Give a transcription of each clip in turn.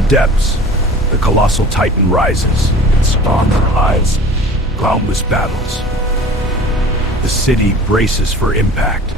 the depths, the colossal titan rises. Its spawn eyes, groundless battles. The city braces for impact.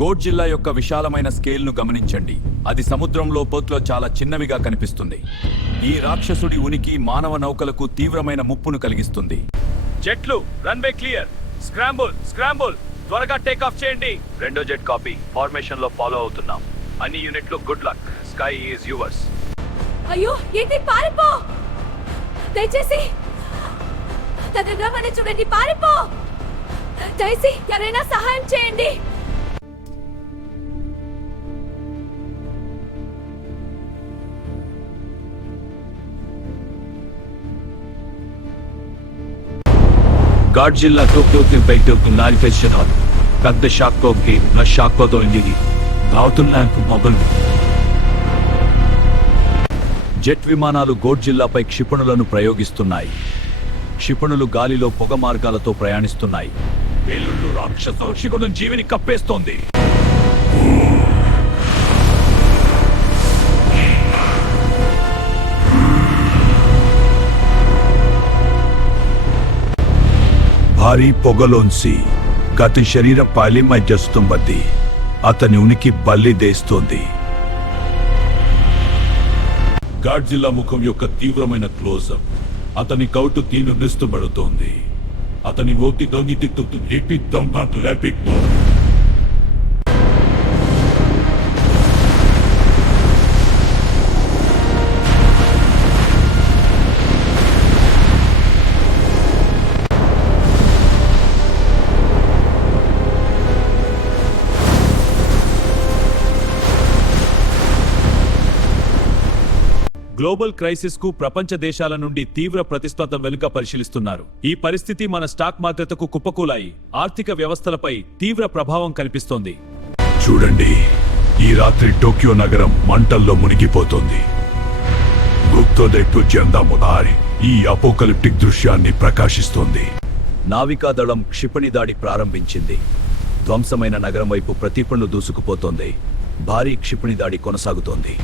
గోడ్ జిల్లా యొక్క విశాలమైన స్కేల్ను గమనించండి. అది సముద్రంలో పోత్లో చాలా చిన్నవిగా కనిపిస్తుంది. ఈ రాక్షసుడి ఉనికి మానవ నౌకలకు తీవ్రమైన ముప్పును కలిగిస్తుంది. జెట్లు రన్వే క్లియర్. స్క్రాంబుల్ త్వరగా టేక్ ఆఫ్ చేయండి. రెండో జెట్ కాపీ. ఫార్మేషన్ లో ఫాలో అవుతున్నాం. అన్ని యూనిట్లు good luck. Sky is yours. అయ్యో ఏంటి పారిపో, దయచేసి తనని చూడండి, పారిపో దయచేసి ఎవరైనా సహాయం చేయండి. గాడ్ జిల్లా టోక్యోకి బయట నారిఫెషన్ పెద్ద షాక్కి నా షాక్తో ఇంటికి దావుతున్నాను. మొబైల్ జెట్ విమానాలు గోడ్ జిల్లాపై క్షిపణులను ప్రయోగిస్తున్నాయి. క్షిపణులు గాలిలో పొగ మార్గాలతో ప్రయాణిస్తున్నాయి. పేలుళ్ళు రాక్షస శిఖుడు జీవిని కప్పేస్తోంది. భారీ పొగలోంచి గత శరీర పాలిమజ్జొస్తుంది. అతని ఉనికి బల్లిదేస్తోంది. గాడ్ జిల్లా ముఖం యొక్క తీవ్రమైన క్లోజప్. అతని కౌటు తీను నిస్తుబడుతోంది. అతని ఓటి దొంగితిత్తు గ్లోబల్ క్రైసిస్ కు ప్రపంచ దేశాల నుండి తీవ్ర ప్రతిస్పందన వెనుక పరిశీలిస్తున్నారు. ఈ పరిస్థితి మన స్టాక్ మార్కెట్కు కుప్పకూలాయి ఆర్థిక వ్యవస్థలపై తీవ్ర ప్రభావం కల్పిస్తోంది. చూడండి, ఈ రాత్రి టోక్యో నగరం మంటల్లో మునిగిపోతుంది. గుప్తోదెట్టు జెందాముదారి ఈ అపోకలిప్టిక్ దృశ్యాన్ని ప్రకాశిస్తోంది. నావికాదళం క్షిపణి దాడి ప్రారంభించింది. ధ్వంసమైన నగరం వైపు ప్రతిపణలు దూసుకుపోతోంది. భారీ క్షిపణి దాడి కొనసాగుతోంది.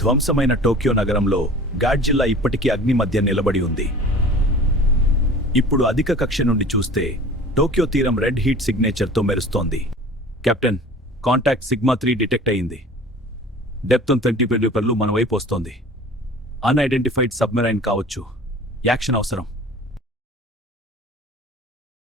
ధ్వంసమైన టోక్యో నగరంలో గాడ్ జిల్లా ఇప్పటికీ అగ్ని మధ్య నిలబడి ఉంది. ఇప్పుడు అధిక కక్ష నుండి చూస్తే టోక్యో తీరం రెడ్ హీట్ సిగ్నేచర్తో మెరుస్తోంది. కెప్టెన్, కాంటాక్ట్ సిగ్మా-3 డిటెక్ట్ అయింది. డెప్త్ 30 మన వైపు వస్తోంది. అన్ఐడెంటిఫైడ్ సబ్మెరైన్ కావచ్చు. యాక్షన్ అవసరం.